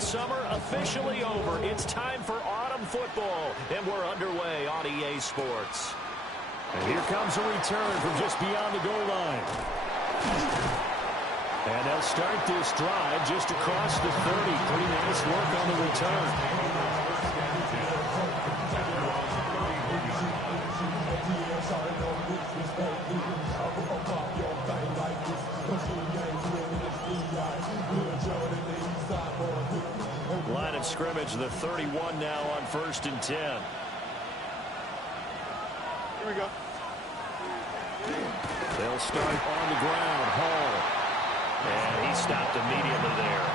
summer officially over. It's time for autumn football, and we're underway on EA Sports. And here comes a return from just beyond the goal line. And they'll start this drive just across the 30. Pretty nice work on the return. Line of scrimmage, the 31 now on 1st and 10. Here we go. They'll start on the ground. Hall. And he stopped immediately there.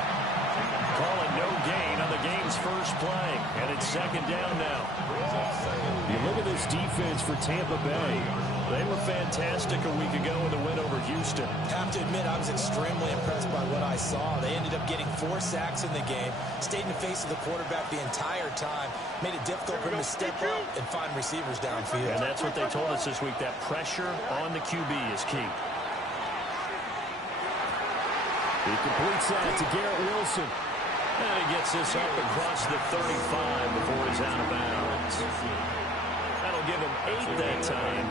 Calling no gain on the game's first play. And it's 2nd down now. You look at this defense for Tampa Bay. They were fantastic a week ago in the win over Houston. Have to admit, I was extremely impressed by what I saw. They ended up getting 4 sacks in the game, stayed in the face of the quarterback the entire time, made it difficult for him to step up and find receivers downfield. And that's what they told us this week, that pressure on the QB is key. He completes that to Garrett Wilson. And he gets this up across the 35 before he's out of bounds. That'll give him 8 that time.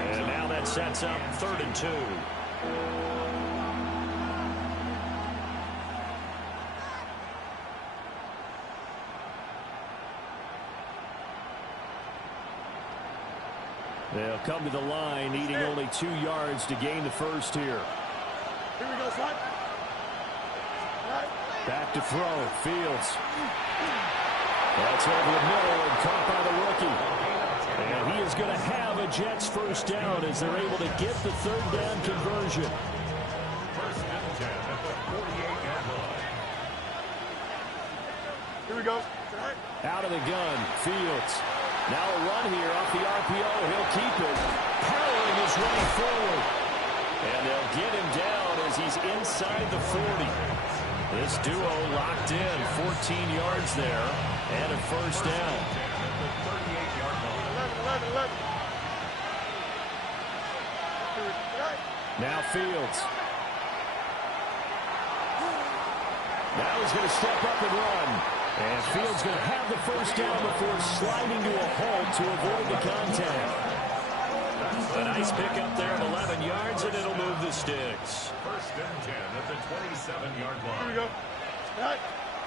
And now that sets up 3rd and 2. They'll come to the line, needing only 2 yards to gain the first here. Here we go, son. Back to throw. Fields. That's over the middle and caught by the rookie. And he is going to have a Jets first down as they're able to get the 3rd down conversion. Here we go. Out of the gun. Fields. Now a run here off the RPO. He'll keep it. Powering his way forward. And they'll get him down as he's inside the 40. This duo locked in, 14 yards there, and a first down. 11. Now Fields. Now he's going to step up and run. And Fields going to have the first down before sliding to a halt to avoid the contact. A nice pickup there of 11 yards, and it'll move the sticks. 1st and 10 at the 27-yard line. Here we go.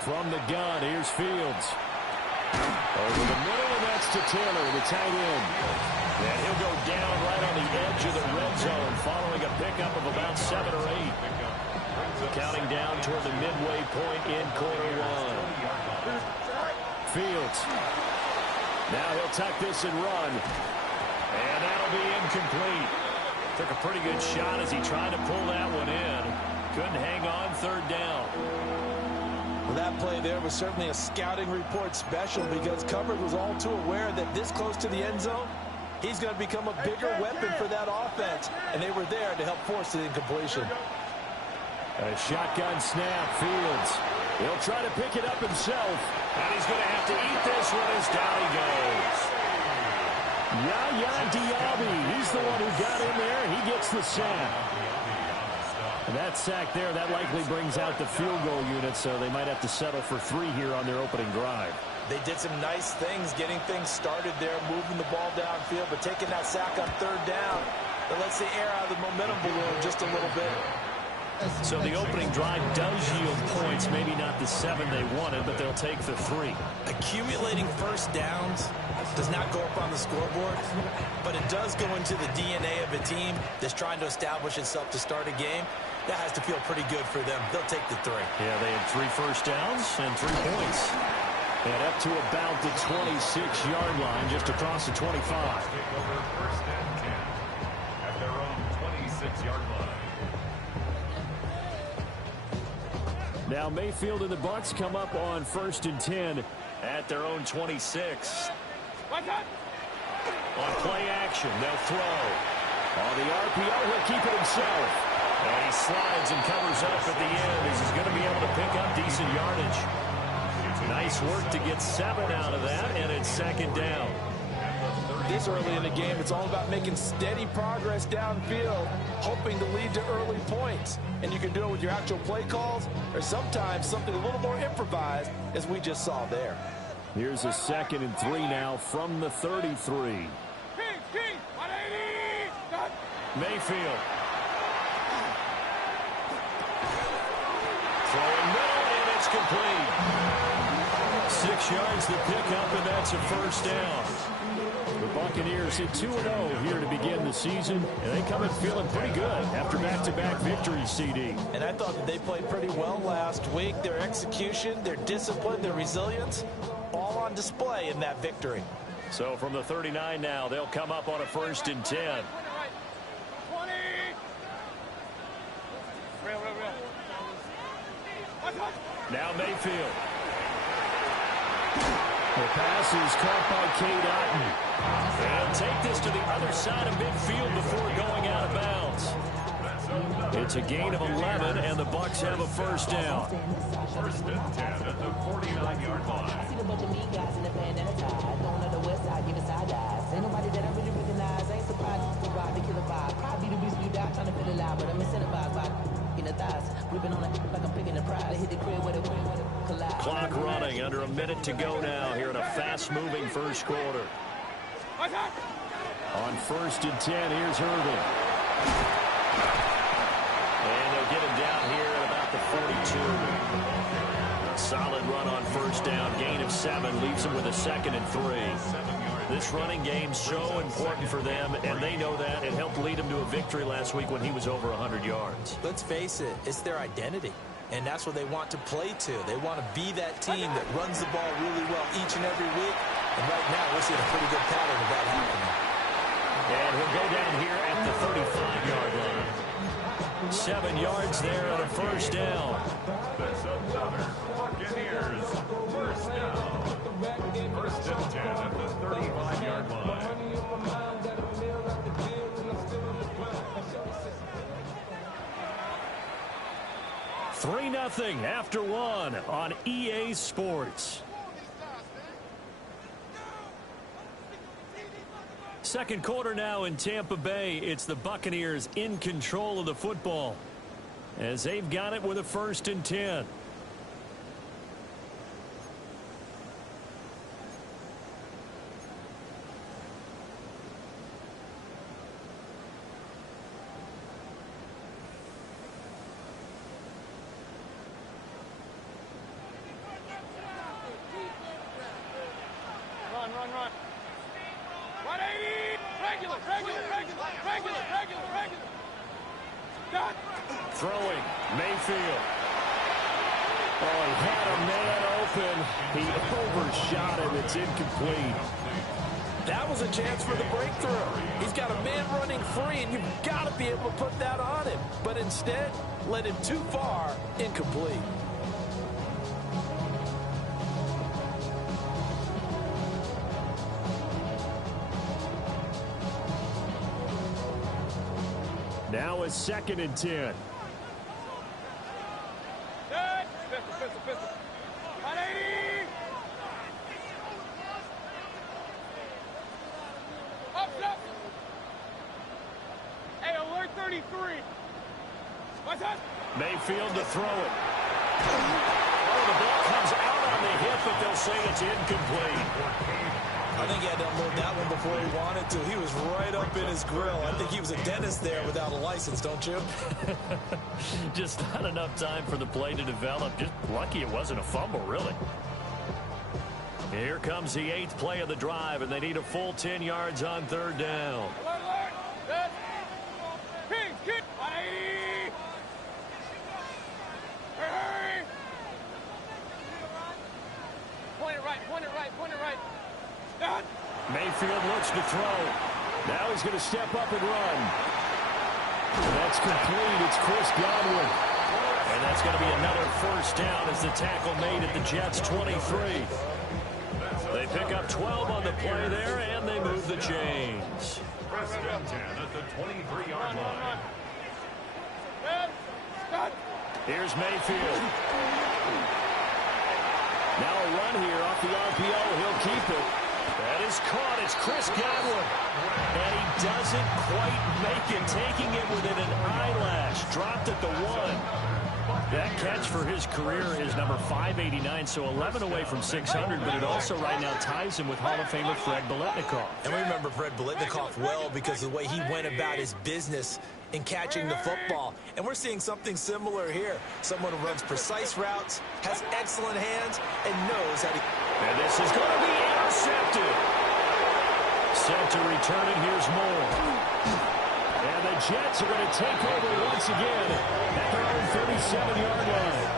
From the gun, here's Fields. Over the middle, and that's to Taylor, the tight end. And he'll go down right on the edge of the red zone following a pickup of about 7 or 8. Counting down toward the midway point in quarter 1. Fields. Now he'll tuck this and run. And that'll be incomplete. Took a pretty good shot as he tried to pull that one in. Couldn't hang on 3rd down. Well, that play there was certainly a scouting report special because coverage was all too aware that this close to the end zone, he's going to become a bigger weapon for that offense. And they were there to help force the incompletion. A shotgun snap. Fields. He'll try to pick it up himself. And he's going to have to eat this one as down he goes. Yaya Diaby. He's the one who got in there. He gets the sack. And that sack there, that likely brings out the field goal unit, so they might have to settle for 3 here on their opening drive. They did some nice things getting things started there, moving the ball downfield, but taking that sack on 3rd down, that lets the air out of the momentum balloon just a little bit. So the opening drive does yield points, maybe not the 7 they wanted, but they'll take the 3. Accumulating first downs does not go up on the scoreboard, but it does go into the DNA of a team that's trying to establish itself to start a game. That has to feel pretty good for them. They'll take the 3. Yeah, they had 3 first downs and 3 points. And up to about the 26-yard line, just across the 25. Take over 1st and 10 at their own 26-yard line. Now Mayfield and the Bucs come up on 1st and 10 at their own 26. On play action, they'll throw. On the RPO, he'll keep it himself. And he slides and covers up at the end as he's going to be able to pick up decent yardage. Nice work to get 7 out of that, and it's 2nd down. this early in the game, it's all about making steady progress downfield, hoping to lead to early points. And you can do it with your actual play calls or sometimes something a little more improvised, as we just saw there. Here's a 2nd and 3 now from the 33. Mayfield. Throwing middle, and it's complete. 6 yards to pick up, and that's a first down. The Buccaneers hit 2-0 here to begin the season, and they come in feeling pretty good after back-to-back victories, CD. And I thought that they played pretty well last week. Their execution, their discipline, their resilience, all on display in that victory. So from the 39 now, they'll come up on a 1st and 10. Now Mayfield. The pass is caught by Cade Otton. They'll take this to the other side of midfield before going out of bounds. It's a gain of 11, and the Bucs have a first down. 1st and 10 at the 49-yard line. I see a bunch of mean guys in the band that are tied. Going on the west side, giving side eyes. Ain't nobody that I really recognize. I ain't surprised to ride the killer vibe. Probably the reason you die trying to feel alive, but I'm incentivized by in the thighs. Gripping on it like I'm picking the pride. I hit the crib with it, collide. Clock running, under a minute to go now here in a fast-moving first quarter. On 1st and 10, here's Irvin. And they'll get him down here at about the 42. A solid run on first down. Gain of 7 leaves him with a 2nd and 3. This running game's so important for them, and they know that. It helped lead them to a victory last week when he was over 100 yards. Let's face it, it's their identity. And that's what they want to play to. They want to be that team that runs the ball really well each and every week. And right now, we're seeing a pretty good pattern of that happening. And he'll go down here at the 35-yard line. 7 yards there and a first down. That's another Buccaneers first down. 1st and 10 at the 35-yard line. 3-0 after 1 on EA Sports. Second quarter now in Tampa Bay. It's the Buccaneers in control of the football as they've got it with a 1st and 10. Run. 180. Regular. Done. Throwing. Mayfield. Oh, he had a man open. He overshot him. It's incomplete. That was a chance for the breakthrough. He's got a man running free, and you've got to be able to put that on him. But instead, led him too far, incomplete. Now a 2nd and 10. Pistol. 180. Up. Hey, alert 33. What's that? Mayfield to throw it. Oh, the ball comes out on the hip, but they'll say it's incomplete. I think he had to unload that one before he wanted to. He was right up in his grill. I think he was a dentist there without a license, don't you? Just not enough time for the play to develop. Just lucky it wasn't a fumble, really. Here comes the 8th play of the drive, and they need a full 10 yards on 3rd down. Alert. Good. Kick. 180. Hurry. Point it right. Done. Mayfield looks to throw. Now he's going to step up and run. That's complete. It's Chris Godwin. And that's going to be another first down as the tackle made at the Jets' 23. They pick up 12 on the play there, and they move the chains. 1st and 10 at the 23-yard line. Here's Mayfield. Now a run here off the RPO. He'll keep it. That is caught. It's Chris Godwin. And he doesn't quite make it, taking it within an eyelash. Dropped at the 1. That catch for his career is number 589, so 11 away from 600, but it also right now ties him with Hall of Famer Fred Biletnikoff. And we remember Fred Biletnikoff well because of the way he went about his business in catching the football. And we're seeing something similar here. Someone who runs precise routes, has excellent hands, and knows how to... And this is going to be intercepted. Set to return it. Here's Moore. And the Jets are going to take over once again at their own 37-yard line.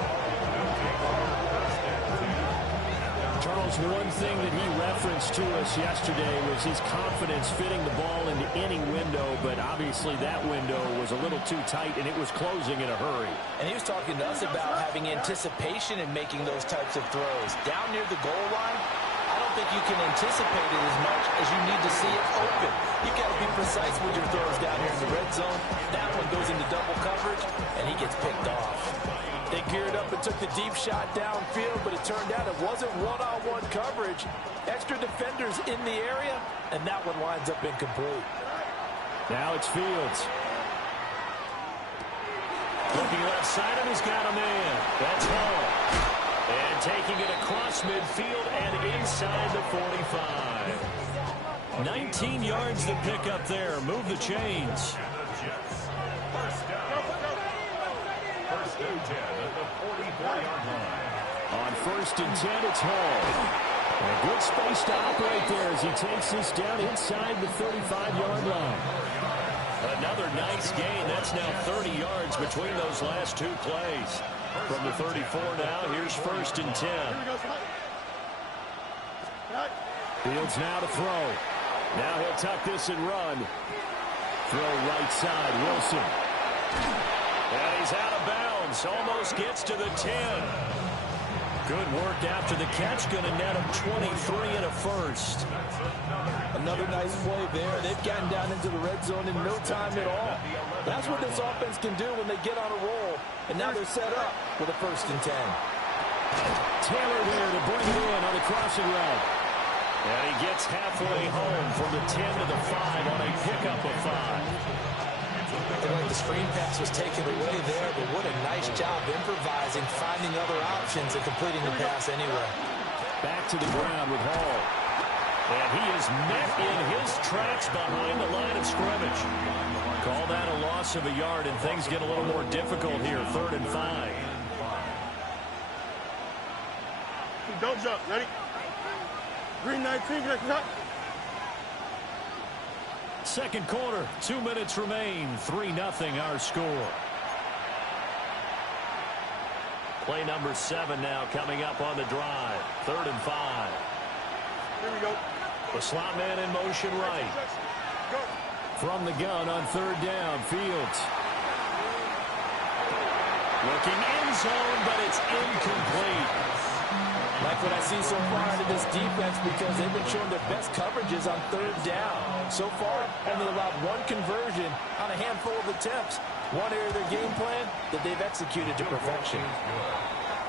Charles, one thing that he referenced to us yesterday was his confidence fitting the ball into any window, but obviously that window was a little too tight, and it was closing in a hurry. And he was talking to us about having anticipation in making those types of throws. Down near the goal line, I don't think you can anticipate it as much as you need to see it open. You've got to be precise with your throws down here in the red zone. That one goes into double coverage, and he gets picked off. They geared up and took the deep shot downfield, but it turned out it wasn't one-on-one coverage. Extra defenders in the area, and that one winds up incomplete. Now it's Fields. Looking left side, and he's got a man. That's Hall. And taking it across midfield and inside the 45. 19 yards to pick up there. Move the chains. First and 10 at the 44-yard line. On 1st and 10, it's Hall. And a good space to operate there as he takes this down inside the 35-yard line. Another nice gain. That's now 30 yards between those last two plays. From the 34 now, here's 1st and 10. Fields now to throw. Now he'll tuck this and run. Throw right side, Wilson. And he's out of bounds. Almost gets to the 10. Good work after the catch. Going to net him 23 and a first. Another nice play there. They've gotten down into the red zone in no time at all. That's what this offense can do when they get on a roll. And now they're set up with a 1st and 10. Taylor there to bring it in on the crossing route. And he gets halfway home from the 10 to the 5 on a pickup of 5. Looked like the screen pass was taken away there, but what a nice job improvising, finding other options, and completing the pass anyway. Back to the ground with Hall. And he is met in his tracks behind the line of scrimmage. Call that a loss of a yard, and things get a little more difficult here. 3rd and 5. Don't jump, ready? Green 19, get cut. Second quarter, 2 minutes remain. 3-0 our score. Play number 7 now coming up on the drive. 3rd and 5. Here we go. The slot man in motion right. Go. From the gun on 3rd down, Fields. Looking end zone, but it's incomplete. Like what I see so far out of this defense, because they've been showing their best coverages on 3rd down. So far, only allowed one conversion on a handful of attempts. One area of their game plan that they've executed to perfection.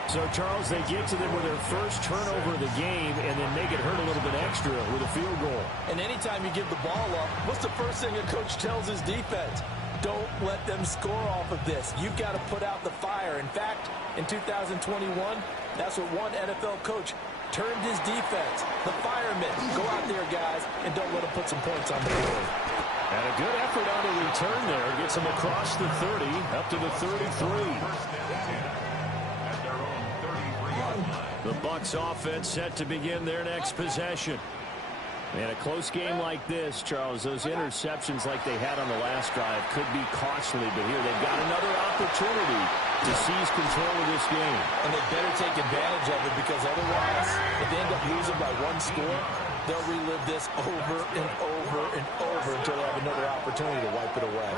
So, Charles, they get to them with their first turnover of the game and then make it hurt a little bit extra with a field goal. And anytime you give the ball up, what's the first thing a coach tells his defense? Don't let them score off of this. You've got to put out the fire. In fact, in 2021, that's what one NFL coach termed his defense. The firemen. Go out there, guys, and don't let them put some points on the board. And a good effort on the return there. Gets him across the 30, up to the 33. The Bucs offense set to begin their next possession. And a close game like this, Charles, those interceptions like they had on the last drive could be costly. But here they've got another opportunity to seize control of this game. And they better take advantage of it, because otherwise, if they end up losing by one score, they'll relive this over and over and over until they have another opportunity to wipe it away.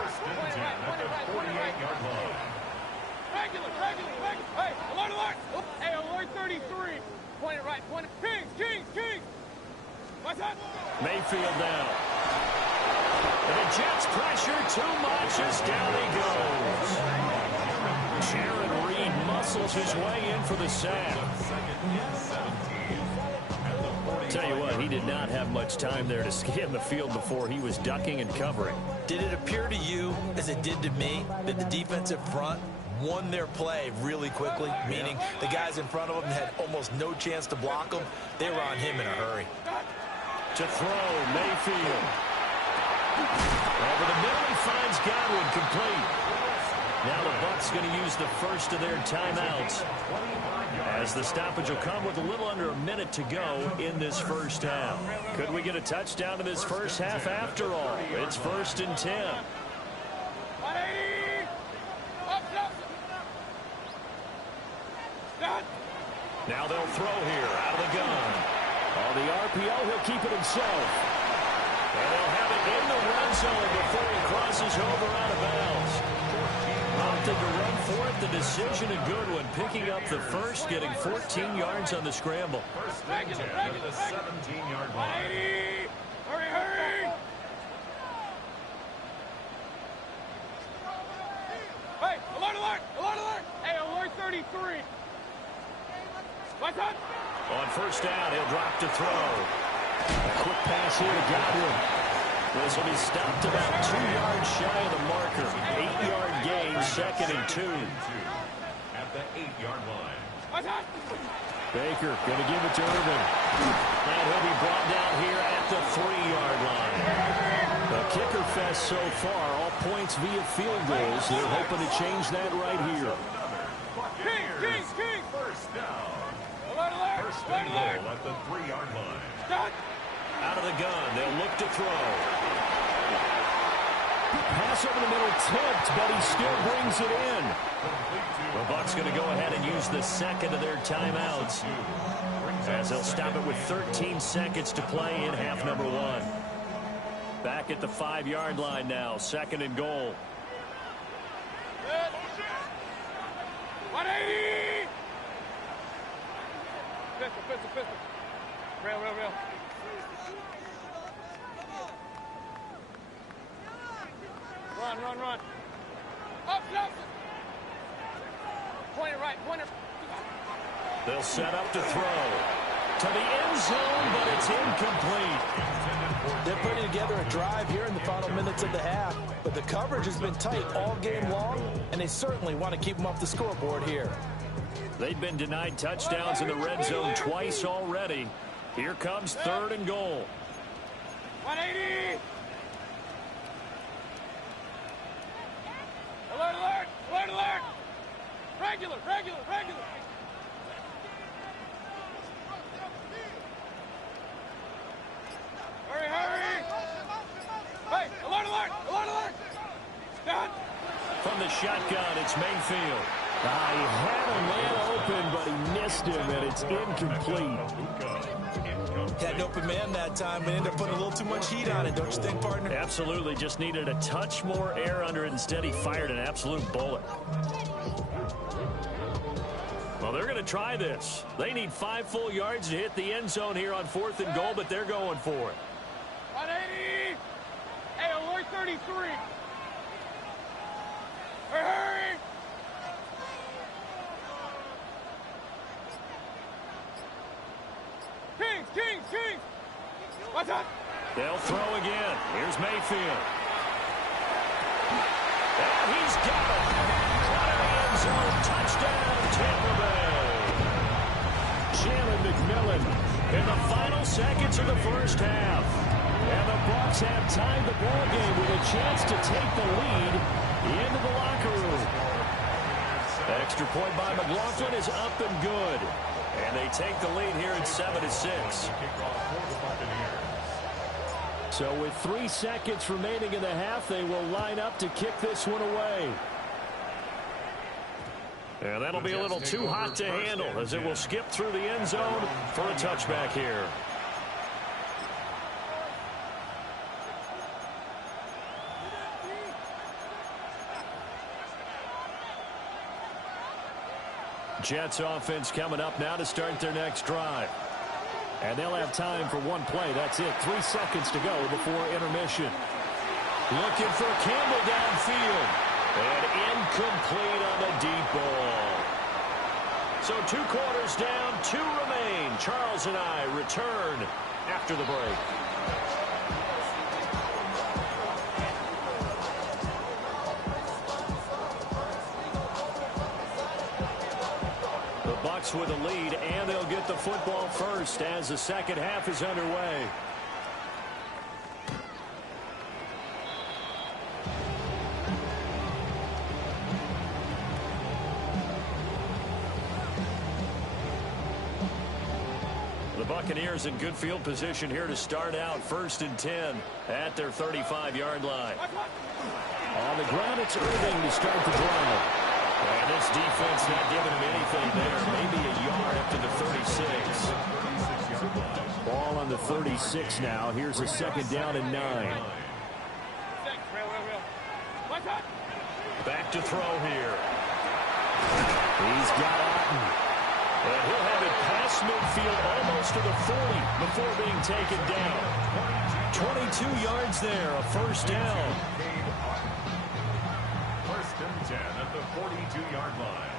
Regular. Hey, alert. Hey, alert 33. Point it right. Point it. Kings. What's that? Mayfield down. And the Jets pressure too much as down he goes. Jaron Reed muscles his way in for the sack. Tell you what, he did not have much time there to scan the field before he was ducking and covering. Did it appear to you, as it did to me, that the defensive front won their play really quickly? Meaning the guys in front of them had almost no chance to block them. They were on him in a hurry. To throw, Mayfield. Over the middle, he finds Godwin complete. Now the Bucs going to use the first of their timeouts, as the stoppage will come with a little under a minute to go in this first half. Could we get a touchdown in this first half after all? It's 1st and 10. Now they'll throw here out of the gun. On the RPO, he'll keep it himself. And they'll have it in the red zone before he crosses over out of bounds. Opted to run for it. The decision, a good one. Picking up the first, getting 14 yards on the scramble. First and 10 to the 17-yard line. Hurry, hurry! Hey, alert, alert! Alert, alert! Hey, alert 33. What's up? On first down, he'll drop to throw. A quick pass here to Godwin. This will be stopped about 2 yards shy of the marker. 8-yard gain, 2nd and 2. At the 8-yard line. What's up? Baker going to give it to Irvin. And he'll be brought down here at the 3-yard line. The kicker fest so far, all points via field goals. They're hoping to change that right here. King! First down. Alert, alert! First and goal at the 3-yard line. Stop! Out of the gun, they'll look to throw. Pass over the middle, tipped, but he still brings it in. The Bucs going to go ahead and use the second of their timeouts, as they'll stop it with 13 seconds to play in half number 1. Back at the 5-yard line now, 2nd and goal. 180! Pistol. Rail. Run. Up. Point it right. They'll set up to throw. To the end zone, but it's incomplete. They're putting together a drive here in the final minutes of the half, but the coverage has been tight all game long, and they certainly want to keep them off the scoreboard here. They've been denied touchdowns in the red zone twice already. Here comes 3rd and goal. 180! Alert! Regular! Hurry! Hey, alert! Stop! From the shotgun, it's Mayfield. He had a man open, but he missed him, and it's incomplete. Had an open man that time, but ended up putting a little too much heat on it, don't you think, partner? Absolutely, just needed a touch more air under it. Instead, he fired an absolute bullet. Well, they're going to try this. They need 5 full yards to hit the end zone here on 4th and goal, but they're going for it. 180! Hey, alert 33! Hurry! Kings! What's up? They'll throw again. Here's Mayfield. And he's got it. Out of the end zone. Touchdown, Tampa Bay. Jalen McMillan in the final seconds of the first half. And the Bucs have tied the ball game with a chance to take the lead into the locker room. Extra point by McLaughlin is up and good. And they take the lead here at 7-6. So with 3 seconds remaining in the half, they will line up to kick this one away. And that'll be a little too hot to handle, as it will skip through the end zone for a touchback here. Jets offense coming up now to start their next drive. And they'll have time for one play. That's it. 3 seconds to go before intermission. Looking for Campbell downfield. And incomplete on the deep ball. So 2 quarters down, 2 remain. Charles and I return after the break. The Bucs with a lead, and they'll get the football first as the second half is underway. The Buccaneers in good field position here to start out 1st and 10 at their 35-yard line. On the ground, it's Irving to start the drive. And this defense not giving him anything there. Maybe a yard up to the 36. Ball on the 36 now. Here's a second down and 9. Back to throw here. He's got Otten. And he'll have it past midfield almost to the 40 before being taken down. 22 yards there, a first down. First and 10 at the 42-yard line.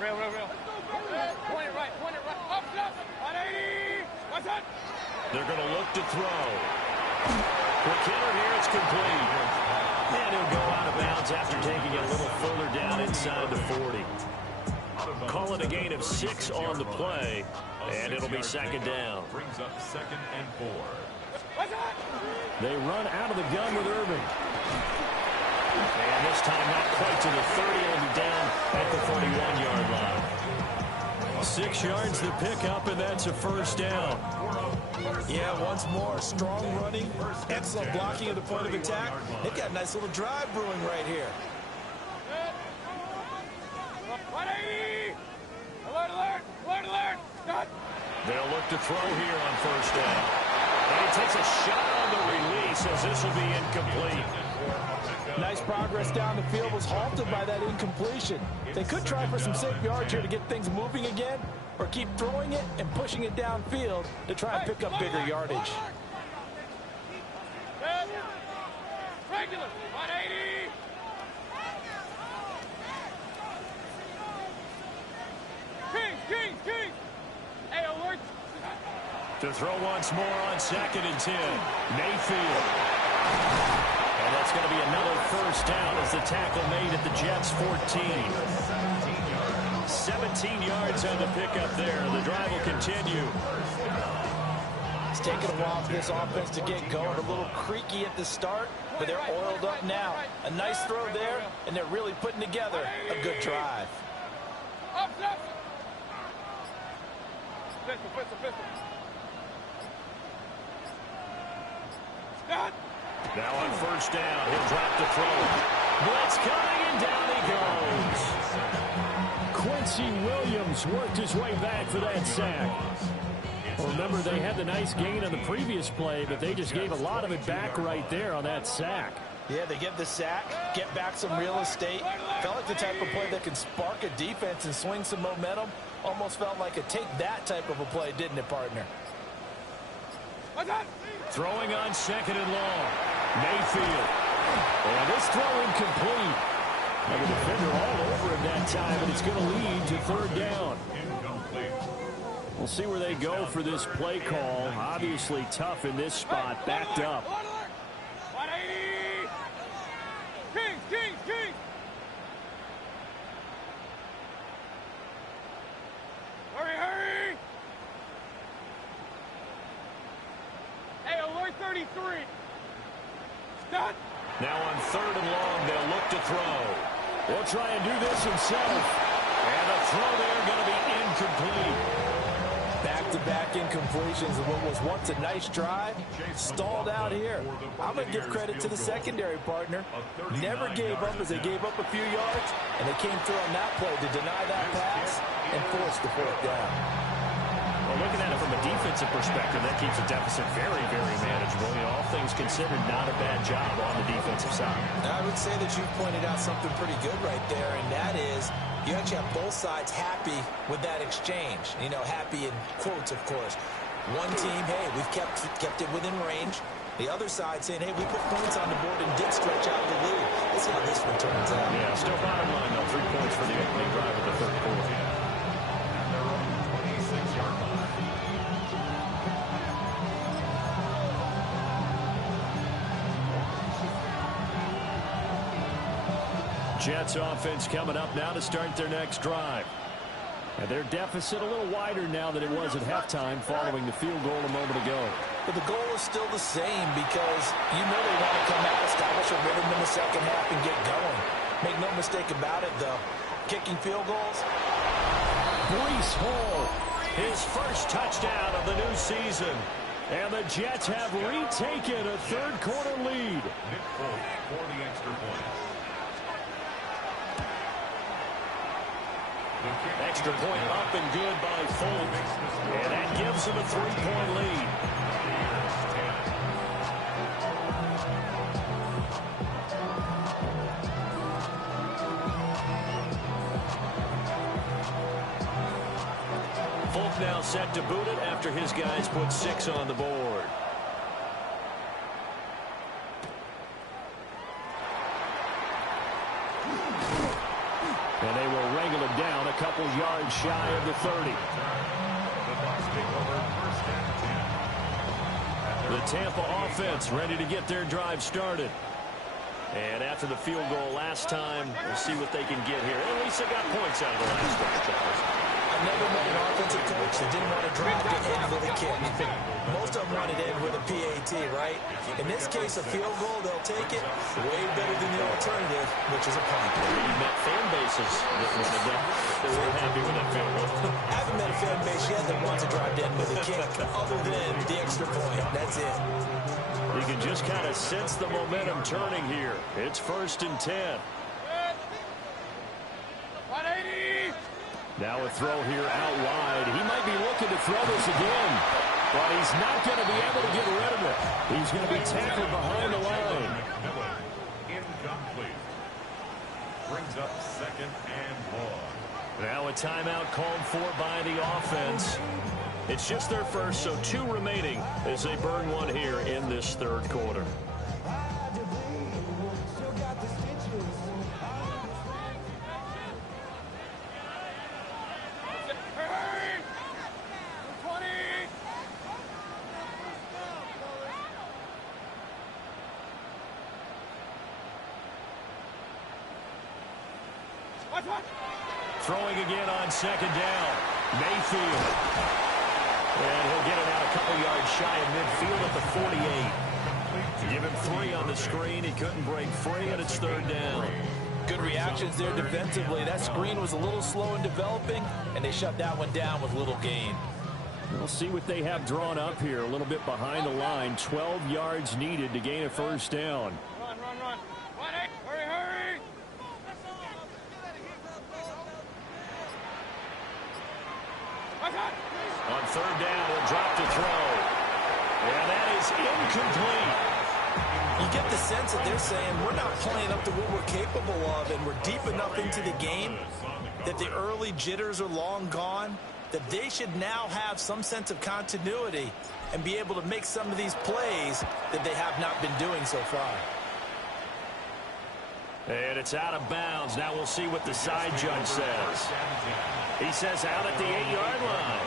Real. Point it right. Up, 180. What's that? They're going to look to throw. The killer here, it's complete. And he'll go out of bounds after taking it a little further down inside the 40. Call it a gain of 6 on the play, and it'll be second down. Brings up 2nd and 4. They run out of the gun with Irving. And this time not quite to the 30, it'll be down at the 41-yard line. 6 yards to pick up, and that's a first down. Yeah, once more, strong running, excellent blocking at the point of attack. They've got a nice little drive brewing right here. 180. Alert. Done. They'll look to throw here on first down. And he takes a shot on the release as this will be incomplete. Nice progress down the field, was halted by that incompletion. They could try for some safe yards here to get things moving again, or keep throwing it and pushing it downfield to try and pick up bigger yardage. Regular. 180. King. Hey, alert. To throw once more on 2nd and 10. Mayfield. And that's going to be another first down as the tackle made at the Jets' 14. 17 yards on the pickup there. The drive will continue. It's taken a while for this offense to get going. A little creaky at the start, but they're oiled up now. A nice throw there, and they're really putting together a good drive. Up. Pistol. Done. Now on first down, he'll drop the throw. Blitz coming, and down he goes. Quincy Williams worked his way back for that sack. Well, remember, they had the nice gain on the previous play, but they just gave a lot of it back right there on that sack. Yeah, they get the sack, get back some real estate. Felt like the type of play that can spark a defense and swing some momentum. Almost felt like a take that type of a play, didn't it, partner? Throwing on 2nd and long. Mayfield. And this throw incomplete. Now the defender all over him that time, and it's going to lead to 3rd down. We'll see where they go for this play call. Obviously tough in this spot, backed up. 180. King. Hurry. Hey, alert 33. Done. Now on 3rd and long, they'll look to throw. They'll try and do this himself. And the throw there going to be incomplete. Back-to-back incompletions of what was once a nice drive. Stalled out here. I'm going to give credit to the secondary partner. Never gave up as they gave up a few yards, and they came through on that play to deny that pass and force the 4th down. Well, looking at it from a defensive perspective, that keeps the deficit very, very manageable. You know, all things considered, not a bad job on the defensive side. I would say that you pointed out something pretty good right there, and that is you actually have both sides happy with that exchange. You know, happy in quotes, of course. One team, hey, we've kept it within range. The other side saying, hey, we put points on the board and did stretch out the lead. Let's see how this one turns out. Yeah, still bottom line, though. 3 points for the opening drive of the 3rd quarter. And their own 26-yard Jets offense coming up now to start their next drive. And their deficit a little wider now than it was at halftime following the field goal a moment ago. But the goal is still the same because you know they want to come out, establish a rhythm in the second half, and get going. Make no mistake about it, though. Kicking field goals. Breece Hall, his first touchdown of the new season. And the Jets have retaken a third-quarter lead. Nick Folk for the extra point. Extra point up and good by Folk. And that gives him a 3-point lead. Folk now set to boot it after his guys put 6 on the board. And they will wrangle it down a couple yards shy of the 30. The Bucs take over first and 10. The Tampa offense ready to get their drive started. And after the field goal last time, we'll see what they can get here. At least they got points out of the last one, Charles. I've never met an offensive coach that didn't want to drive to end with a kick. Most of them wanted to end with a PAT, right? In this case, a field goal, they'll take it. Way better than the alternative, which is a punt. You met fan bases that were happy with that field goal. I haven't met a fan base yet that wants to drive to end with a kick other than the extra point. That's it. You can just kind of sense the momentum turning here. It's 1st and 10. 180. Now a throw here out wide. He might be looking to throw this again, but he's not going to be able to get rid of it. He's going to be tackled behind the line. Incomplete. Brings up 2nd and long. Now a timeout called for by the offense. It's just their first, so 2 remaining as they burn one here in this third quarter. Hey! 20. Watch. Throwing again on 2nd down. Mayfield. And he'll get it out a couple yards shy of midfield at the 48. Give him 3 on the screen. He couldn't break free, and it's 3rd down. Good reactions there defensively. That screen was a little slow in developing, and they shut that one down with little gain. We'll see what they have drawn up here. A little bit behind the line. 12 yards needed to gain a 1st down. Run. 1-8. Hurry. On 3rd down, he'll drop to throw. And that is incomplete. You get the sense that they're saying we're not playing up to what we're capable of, and we're deep enough into the game that the early jitters are long gone, that they should now have some sense of continuity and be able to make some of these plays that they have not been doing so far. And it's out of bounds. Now we'll see what the side judge says. He says out at the 8-yard line.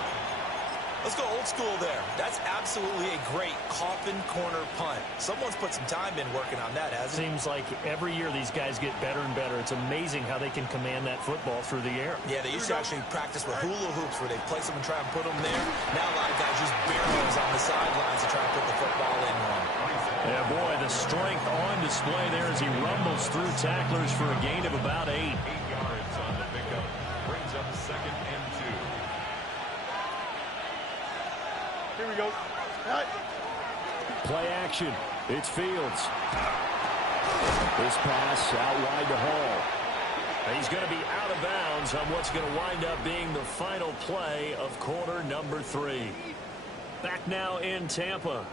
Let's go old school there. That's absolutely a great coffin corner punt. Someone's put some time in working on that, hasn't it? Seems like every year these guys get better and better. It's amazing how they can command that football through the air. Yeah, they used to actually practice with hula hoops where they place them and try and put them there. Now a lot of guys use barrels on the sidelines to try and put the football in one. Yeah, boy, the strength on display there as he rumbles through tacklers for a gain of about 8. 8 yards on the pickup. Brings up 2nd and 2. Here we go. Play action. It's Fields. This pass out wide to Hall. He's going to be out of bounds on what's going to wind up being the final play of quarter number 3. Back now in Tampa.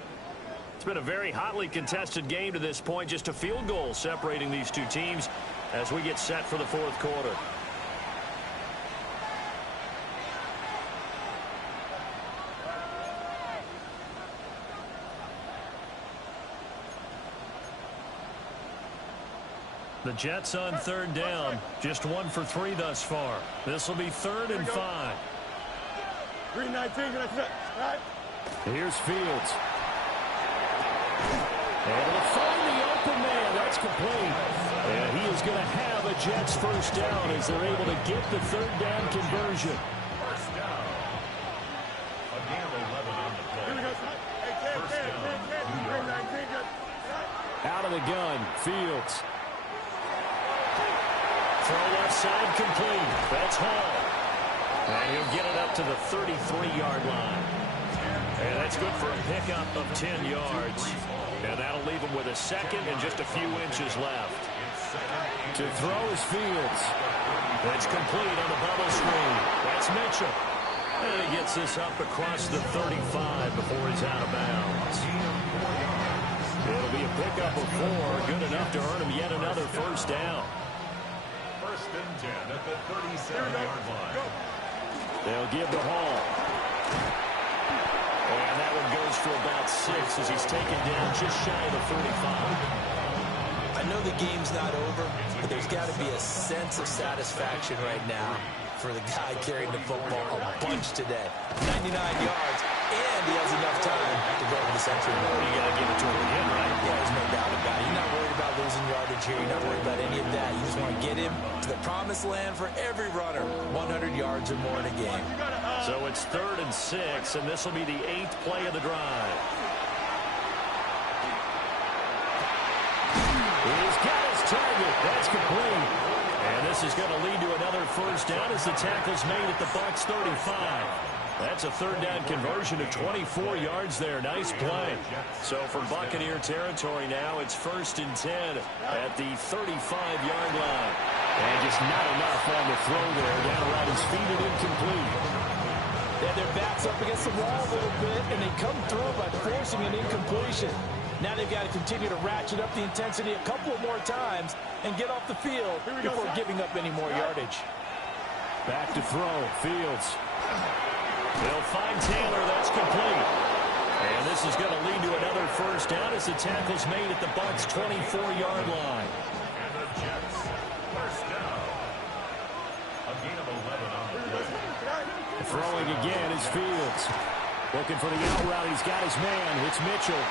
It's been a very hotly contested game to this point. Just a field goal separating these two teams as we get set for the 4th quarter. The Jets on 3rd down. Just 1 for 3 thus far. This will be 3rd and 5. 319. Right. Here's Fields. And it'll find the open man. That's complete. And he is going to have a Jets first down as they're able to get the third down conversion. First down. A gain of 11 on the play. First down. New York. Out of the gun, Fields. Throw left side complete. That's Hall. And he'll get it up to the 33-yard line. And that's good for a pickup of 10 yards. And that'll leave him with a second and just a few inches left. To throw is Fields. That's complete on the bubble screen. That's Mitchell. And he gets this up across the 35 before he's out of bounds. It'll be a pickup of 4, good enough to earn him yet another first down. First and 10 at the 37-yard line. They'll give the Hall. And that one goes for about 6 as he's taken down just shy of the 45. I know the game's not over, but there's got to be a sense of satisfaction right now for the guy carrying the football a bunch today. 99 yards, and he has enough time to go over the century mark. You got to give it to him again, right? Yeah, there's no doubt about it. You're not worried about losing yardage here. You're not worried about any of that. You just want to get him to the promised land for every runner. 100 yards or more in a game. So it's 3rd and 6, and this will be the 8th play of the drive. He's got his target. That's complete. And this is going to lead to another first down as the tackle's made at the Bucs 35. That's a third down conversion of 24 yards there. Nice play. So from Buccaneer territory now, it's 1st and 10 at the 35-yard line. And just not enough on the throw there. Down around his feet and incomplete. They have their backs up against the wall a little bit, and they come through by forcing an incompletion. Now they've got to continue to ratchet up the intensity a couple of more times and get off the field before giving up any more yardage. Back to throw. Fields. They'll find Taylor. That's complete. And this is going to lead to another first down as the tackle's made at the Bucs' 24-yard line. And the Jets. First down. A gain of 11 on the play. Throwing again is Fields. Looking for the out route. He's got his man. It's Mitchell.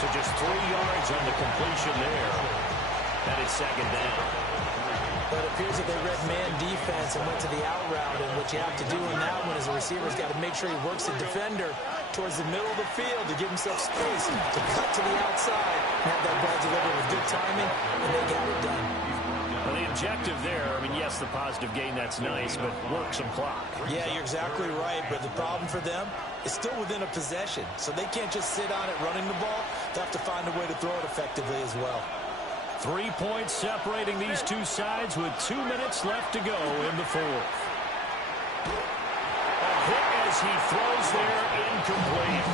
So just 3 yards on the completion there. That is 2nd down. But it appears that they read man defense and went to the out route. And what you have to do in that one is a receiver's got to make sure he works the defender towards the middle of the field to give himself space to cut to the outside and have that ball delivered with good timing, and they got it done. Well, the objective there, I mean, yes, the positive gain, that's nice, but work some clock. Yeah, you're exactly right, but the problem for them is still within a possession, so they can't just sit on it running the ball. They have to find a way to throw it effectively as well. 3 points separating these two sides with 2 minutes left to go in the 4th. A hit as he throws there, incomplete.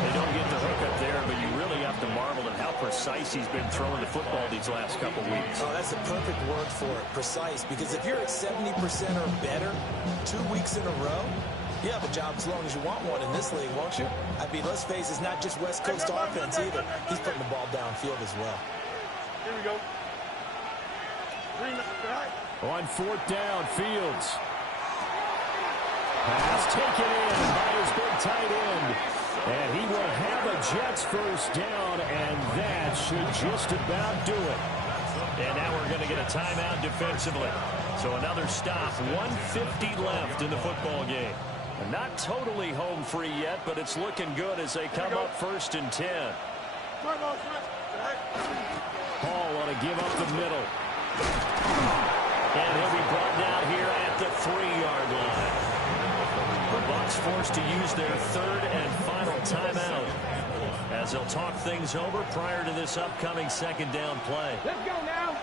They don't get the hook up there, but you really have to marvel at how precise he's been throwing the football these last couple weeks. Oh, that's the perfect word for it, precise, because if you're at 70% or better 2 weeks in a row, you have a job as long as you want one in this league, won't you? I mean, let's face it, it's not just West Coast offense either. He's putting the ball downfield as well. Here we go. On 4th down, Fields. Pass taken in by his big tight end. And he will have a Jets first down, and that should just about do it. And now we're going to get a timeout defensively. So another stop, 1:50 left in the football game. And not totally home free yet, but it's looking good as they come up 1st and 10. Hall ought to give up the middle. And he'll be brought down here at the 3-yard line. The Bucs forced to use their 3rd and final timeout as they'll talk things over prior to this upcoming 2nd down play. Let's go now.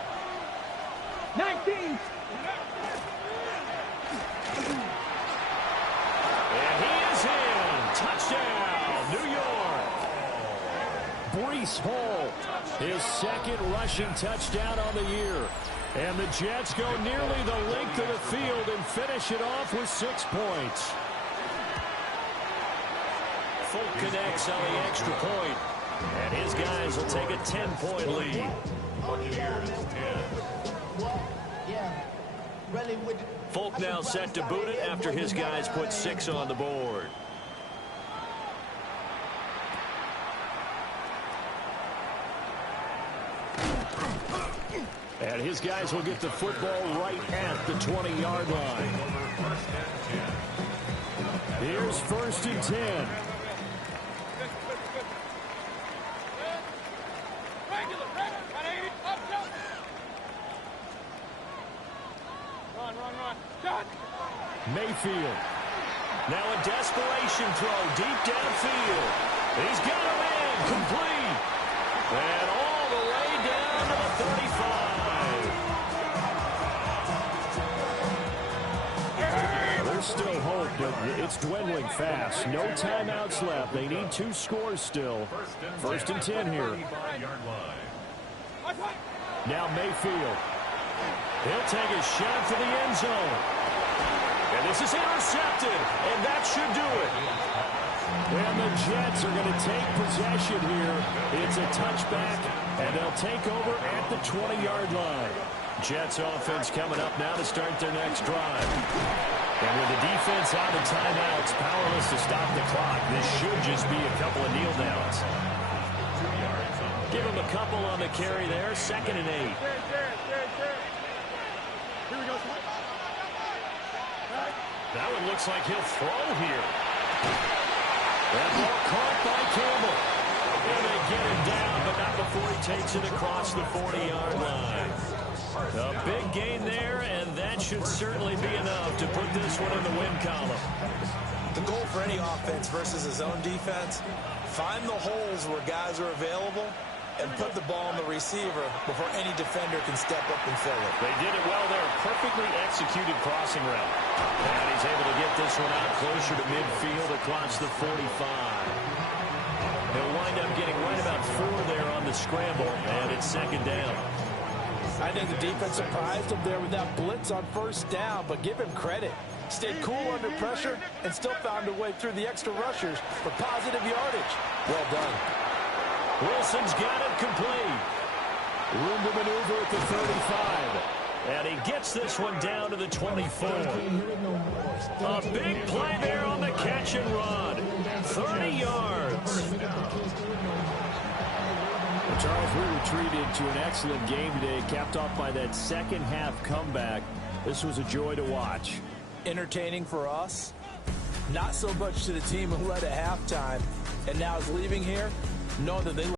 19. And he is in. Touchdown, New York. Breece Hall, his 2nd rushing touchdown on the year. And the Jets go nearly the length of the field and finish it off with 6 points. Folk connects on the extra point, and his guys will take a 10-point lead. Buccaneers 10. Folk now set to boot it after his guys put 6 on the board. And his guys will get the football right at the 20-yard line. Here's 1st and 10. Mayfield. Now a desperation throw deep downfield. He's got him in. Complete. And all the way down to the 35. There's still hope, but it's dwindling fast. No timeouts left. They need 2 scores still. 1st and 10 here. Now Mayfield. He'll take a shot for the end zone. And this is intercepted, and that should do it. And the Jets are going to take possession here. It's a touchback, and they'll take over at the 20-yard line. Jets offense coming up now to start their next drive. And with the defense out of timeouts, powerless to stop the clock, this should just be a couple of kneel downs. Give him a couple on the carry there, 2nd and 8. Here we go. That one looks like he'll throw here. That ball caught by Campbell. And they get him down, but not before he takes it across the 40-yard line. A big gain there, and that should certainly be enough to put this one in the win column. The goal for any offense versus his own defense, find the holes where guys are available and put the ball on the receiver before any defender can step up and fill it. They did it well there. Perfectly executed crossing route. And he's able to get this one out closer to midfield across the 45. He'll wind up getting right about 4 there on the scramble, and it's 2nd down. I think the defense surprised him there with that blitz on 1st down, but give him credit. Stayed cool under pressure and still found a way through the extra rushers for positive yardage. Well done. Wilson's got it complete. Room to maneuver at the 35. And he gets this one down to the 24. A big play there on the catch and run. 30 yards. Well, Charles, we were treated to an excellent game today, capped off by that second half comeback. This was a joy to watch. Entertaining for us. Not so much to the team who led at halftime and now is leaving here knowing that they